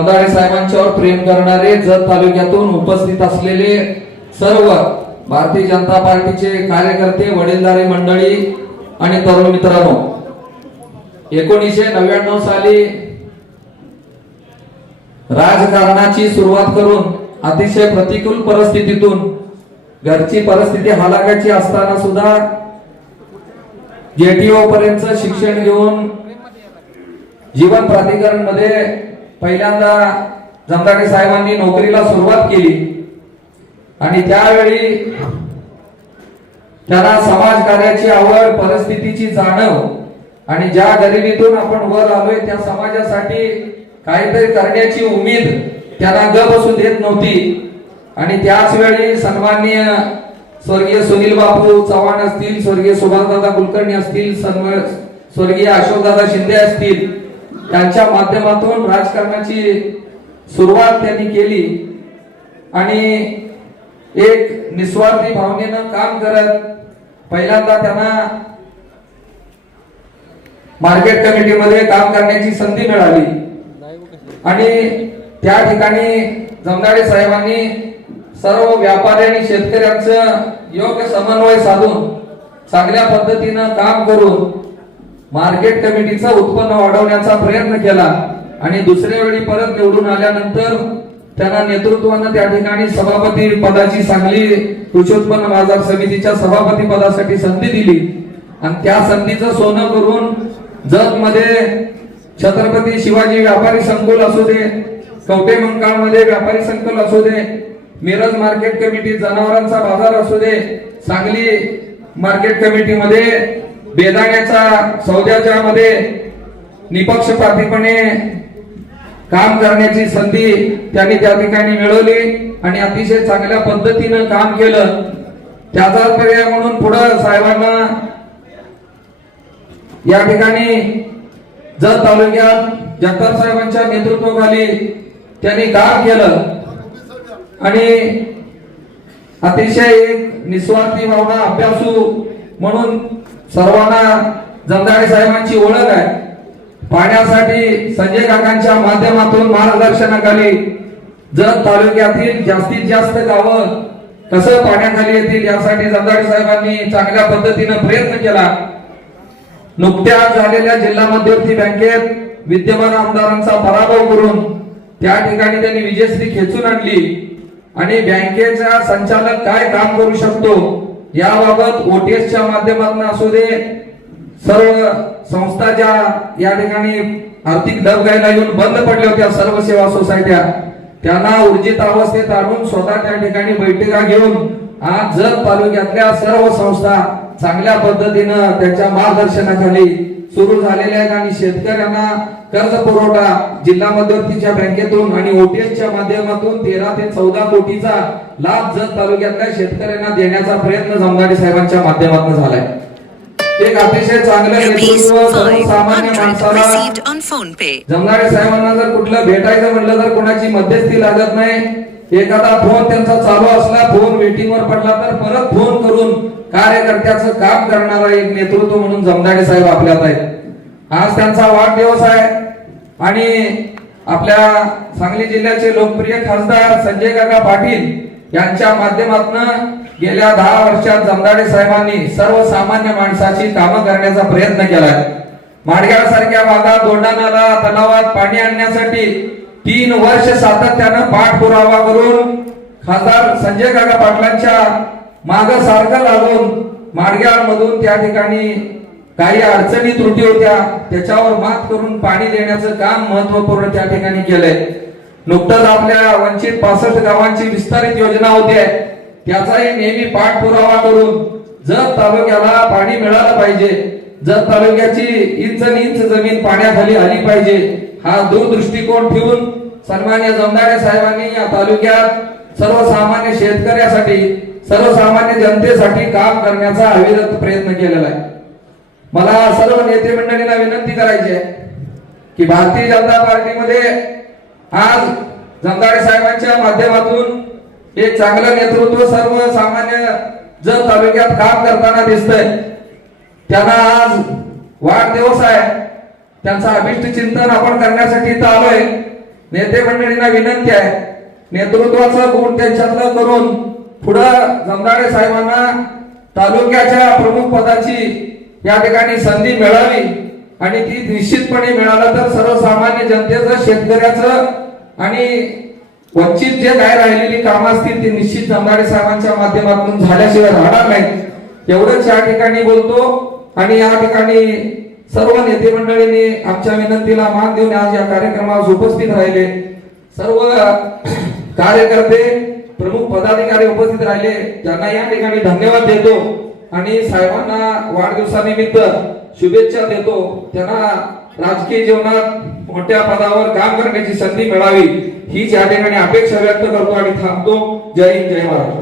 जमदाडे साहेबांच्यावर प्रेम करणारे जत तालुक्यातून उपस्थित असलेले सर्व भारतीय जनता पार्टीचे कार्यकर्ते वडीलधारी मंडळी आणि तरुण मित्रांनो एकोणीसशे नव्याण्णव साली राजकारणाची सुरुवात करून अतिशय प्रतिकूल परिस्थितीतून घरची परिस्थिती हालाकाची असताना सुद्धा जेटीओ पर्यंत शिक्षण घेऊन जीवन प्राधिकरणमध्ये पहिल्यांदा जमदाडे साहेबांनी नोकरीला सुरुवात केली. आणि त्यावेळी त्यांना समाज कार्याची आवड परिस्थितीची जाणव आणि ज्या गरिबीतून आपण वर आलोय त्या समाजासाठी काहीतरी करण्याची उमेद त्यांना ग बसू देत नव्हती. आणि त्याच वेळी सन्माननीय स्वर्गीय सुनील बापू चव्हाण असतील स्वर्गीय सुभाषदादा कुलकर्णी असतील स्वर्गीय अशोकदादा शिंदे असतील यांच्या माध्यमातून राजकारणाची सुरुवात त्यांनी केली. आणि एक निस्वार्थी भावनेनं काम करत पहिल्यांदा त्यांना मार्केट कमिटीमध्ये काम करण्याची संधी मिळाली. आणि त्या ठिकाणी जमदाडे साहेबांनी सर्व व्यापारी आणि शेतकऱ्यांचं योग्य समन्वय साधून चांगल्या पद्धतीनं काम करून मार्केट कमिटीचं उत्पन्न वाढवण्याचा प्रयत्न केला आणि दुसऱ्या वेळी परत निवडून आल्यानंतर त्यांना नेतृत्वानं त्या ठिकाणी सभापती पदाची सांगली कृषी उत्पन्न बाजार समितीच्या सभापती पदासाठी संधी दिली. आणि त्या संधीचं सोनं करून जगमध्ये छत्रपती शिवाजी व्यापारी संकुल असू दे कवटे मंकाळमध्ये व्यापारी संकुल असू दे मिरज मार्केट कमिटी जनावरांचा बाजार असू दे सांगली मार्केट कमिटीमध्ये बेदाण्याचा सौद्याच्या मध्ये निपक्षपातीपणे काम करण्याची संधी त्यांनी त्या ठिकाणी मिळवली आणि अतिशय चांगल्या पद्धतीनं काम केलं. त्याचा पर्याय म्हणून पुढं साहेबांना या ठिकाणी जत तालुक्यात जगताप साहेबांच्या नेतृत्वाखाली त्यांनी काम केलं. आणि अतिशय एक निस्वार्थी भावना अभ्यासू म्हणून सर्वांना जमदाडे साहेबांची ओळख आहे. पाण्यासाठी संजय काकांच्या माध्यमातून मार्गदर्शनाखाली जत तालुक्यातील जास्तीत जास्त गावं कसं पाण्याखाली येतील यासाठी जमदाडे साहेबांनी चांगल्या पद्धतीनं प्रयत्न केला. नुकत्याच झालेल्या जिल्हा मध्यवर्ती बँकेत विद्यमान आमदारांचा पराभव करून त्या ठिकाणी त्यांनी विजयश्री खेचून आणली. आणि बँकेचा संचालक काय काम करू शकतो याबाबत ओटीएसच्या माध्यमातून असू दे सर्व संस्था ज्या या ठिकाणी आर्थिक डबगाईला येऊन बंद पडल्या होत्या सर्व सेवा सोसायट्या त्यांना ऊर्जित अवस्थेत आणून स्वतः त्या ठिकाणी बैठका घेऊन आज जत तालुक्यातल्या सर्व संस्था चांगल्या पद्धतीनं त्यांच्या मार्गदर्शनाखाली सुरू झालेल्या आहेत आणि शेतकऱ्यांना कर्ज पुरवठा जिल्हा मध्यवर्तीच्या बँकेतून आणि ओटीएसच्या माध्यमातून तेरा ते चौदा कोटीचा लाभ जत तालुक्यातल्या शेतकऱ्यांना देण्याचा प्रयत्न जमदाडे साहेबांच्या माध्यमातून झालाय एक अतिशय चांगलं नेतृत्व 500 सर्वसामान्य माणसाला received on phone pay. जमणारे साहेबांना जर कुठलं भेटायचं म्हणलं तर कोणाची मध्यस्थी लागत नाही एखादा फोन त्यांचा चालू असला फोन वेटिंग वर पडला तर परत फोन करून कार्यकर्त्याचं काम करणारा एक नेतृत्व म्हणून जमदाडे साहेब आपल्यात आहेत. आज त्यांचा वाढदिवस आहे. आणि आपल्या सांगली जिल्ह्याचे लोकप्रिय खासदार संजय काका पाटील यांच्या माध्यमातून गेल्या दहा वर्षात जमदाडे साहेबांनी सर्वसामान्य माणसाची कामं करण्याचा प्रयत्न केलाय. माडगाव सारख्या भागात दोंडा नाला तलावात पाणी आणण्यासाठी तीन वर्ष सातत्यानं पाठपुरावा करून खासदार संजय काका पाटलांच्या माग सारखं लागून माडगाव त्या ठिकाणी काही अडचणी त्रुटी होत्या त्याच्यावर मात करून पाणी देण्याचं काम महत्त्वपूर्ण त्या ठिकाणी केलंय. नुकतंच आपल्या वंचित पासष्ट गावांची विस्तारित योजना होती. त्याचाही नेहमी पाठपुरावा करून जत तालुक्याला पाणी मिळालं पाहिजे. जत तालुक्याची इंच इंच जमीन पाण्याखाली आली पाहिजे. हा दूरदृष्टिकोन ठेवून सन्मान्य जमदारे साहेबांनी या तालुक्यात सर्वसामान्य शेतकऱ्यासाठी सर्वसामान्य जनतेसाठी काम करण्याचा अविरत प्रयत्न केलेला आहे. मला सर्व नेते मंडळींना विनंती करायची आहे की भारतीय जनता पार्टीमध्ये आज जमदारे साहेबांच्या माध्यमातून एक चांगलं नेतृत्व सर्वसामान्य जन तालुक्यात काम करताना दिसतंय. त्यांना आज वाढदिवस आहे. त्यांचा अभिष्ट चिंतन आपण करण्यासाठी इथं आलोय. नेते मंडळींना विनंती आहे. नेतृत्वाचा गुण त्यांच्यातलं करून पुढं जमदाडे साहेबांना तालुक्याच्या प्रमुख पदाची या ठिकाणी संधी मिळावी आणि ती निश्चितपणे मिळालं तर सर्वसामान्य जनतेचं शेतकऱ्याचं आणि वंचित जे काय राहिलेली कामं असतील ती निश्चित जमदाडे साहेबांच्या माध्यमातून झाल्याशिवाय राहणार नाही एवढंच या ठिकाणी बोलतो आणि या ठिकाणी सर्व नेते मंडळींनी आमच्या विनंतीला मान देऊन आज या कार्यक्रमास उपस्थित राहिले. सर्व कार्यकर्ते प्रमुख पदाधिकारी उपस्थित राहिले. त्यांना या ठिकाणी धन्यवाद देतो आणि साहेबांना वाढदिवसानिमित्त शुभेच्छा देतो. त्यांना राजकीय जीवनात मोठ्या पदावर काम करण्याची संधी मिळावी हीच या ठिकाणी अपेक्षा व्यक्त करतो आणि थांबतो. जय हिंद जय महाराष्ट्र.